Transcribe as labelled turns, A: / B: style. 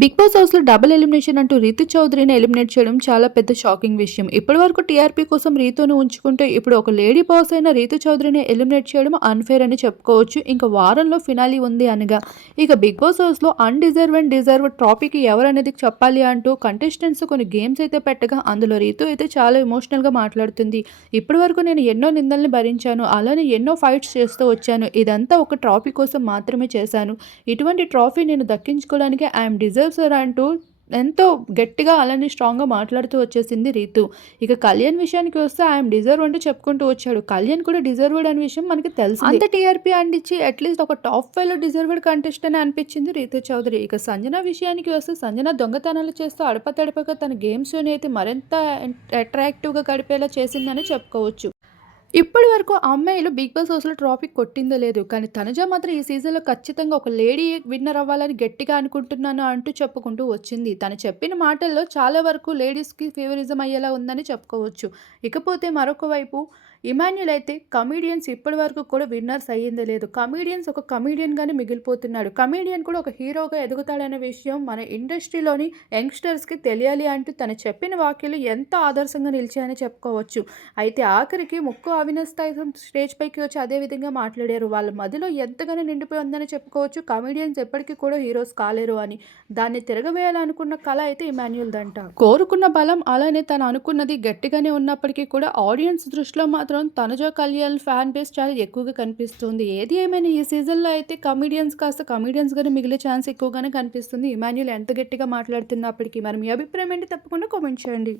A: Big boss హౌస్లో double elimination అంటూ రీతు చౌదరిని ఎలిమినేట్ చేయడం చాలా పెద్ద షాకింగ్ విషయం. ఇప్పటి వరకు టీఆర్పీ కోసం రీతును ఉంచుకుంటే ఇప్పుడు ఒక లేడీ బాస్ అయిన రీతు చౌదరిని ఎలిమినేట్ చేయడం అన్ఫేర్ అని చెప్పుకోవచ్చు. ఇంకా వారంలో ఫినాలి ఉంది అనగా ఇక బిగ్ బాస్ హౌస్లో అన్డిజర్వ్ అండ్ డిజర్వ్ ట్రాఫీకి ఎవరనేది చెప్పాలి అంటూ కంటెస్టెంట్స్ కొన్ని గేమ్స్ అయితే పెట్టగా అందులో రీతు అయితే చాలా ఎమోషనల్గా మాట్లాడుతుంది. ఇప్పటి వరకు నేను ఎన్నో నిందల్ని భరించాను అలానే ఎన్నో ఫైట్స్ చేస్తూ వచ్చాను. ఇదంతా ఒక ట్రాఫీ కోసం మాత్రమే చేశాను. ఇటువంటి ట్రాఫీ నేను దక్కించుకోవడానికి ఐఎమ్ డిజర్వ్ సార్ అంటూ ఎంతో గట్టిగా అలానే స్ట్రాంగ్గా మాట్లాడుతూ వచ్చేసింది రీతు. ఇక కళ్యాణ్ విషయానికి వస్తే ఐఎమ్ డిజర్వ్ అంటూ చెప్పుకుంటూ వచ్చాడు. కళ్యాణ్ కూడా డిజర్వ్డ్ అనే విషయం మనకి తెలుసు అంత టీఆర్పీ అందించి అట్లీస్ట్ ఒక టాప్ ఫైవ్లో డిజర్వ్డ్ కంటెస్ట్ అని అనిపించింది రీతు చౌదరి. ఇక సంజన విషయానికి వస్తే సంజన దొంగతనాలు చేస్తూ అడపతడపగా తన గేమ్స్ అయితే మరింత అట్రాక్టివ్గా గడిపేలా చేసిందని చెప్పుకోవచ్చు. ఇప్పటి వరకు అమ్మాయిలు బిగ్ బాస్ హౌస్లో ట్రాఫిక్ కొట్టిందో లేదు. కానీ తనుజ మాత్రం ఈ సీజన్లో ఖచ్చితంగా ఒక లేడీ విన్నర్ అవ్వాలని గట్టిగా అనుకుంటున్నాను అంటూ చెప్పుకుంటూ వచ్చింది. తను చెప్పిన మాటల్లో చాలా వరకు లేడీస్కి ఫేవరిజం అయ్యేలా ఉందని చెప్పుకోవచ్చు. ఇకపోతే మరొక వైపు ఇమాన్యుల్ అయితే కమీడియన్స్ ఇప్పటి వరకు కూడా విన్నర్స్ అయ్యిందే లేదు. కమీడియన్స్ ఒక కమీడియన్గానే మిగిలిపోతున్నాడు. కమీడియన్ కూడా ఒక హీరోగా ఎదుగుతాడనే విషయం మన ఇండస్ట్రీలోని యంగ్స్టర్స్కి తెలియాలి అంటూ తను చెప్పిన వాక్యాలు ఎంత ఆదర్శంగా నిలిచాయని చెప్పుకోవచ్చు. అయితే ఆఖరికి ముక్కు అవినస్తాయి స్టేజ్ పైకి వచ్చి అదే విధంగా మాట్లాడారు. వాళ్ళ మధ్యలో ఎంతగానో నిండిపోయి ఉందని చెప్పుకోవచ్చు. కామెడియన్స్ ఎప్పటికీ కూడా హీరోస్ కాలేరు అని. దాన్ని తిరగవేయాలనుకున్న కళ అయితే ఇమాన్యుల్ దంట. కోరుకున్న బలం అలానే తను అనుకున్నది గట్టిగానే ఉన్నప్పటికీ కూడా ఆడియన్స్ దృష్టిలో మాత్రం తనుజ కళ్యాణ్ ఫ్యాన్ బేస్ చాలా ఎక్కువగా కనిపిస్తుంది. ఏది ఏమైనా ఈ సీజన్లో అయితే కమెడియన్స్ కాస్త కమెడియన్స్గానే మిగిలే ఛాన్స్ ఎక్కువగానే కనిపిస్తుంది. ఇమాన్యుల్ ఎంత గట్టిగా మాట్లాడుతున్నప్పటికీ. మరి మీ అభిప్రాయం ఏంటి? తప్పకుండా కామెంట్ చేయండి.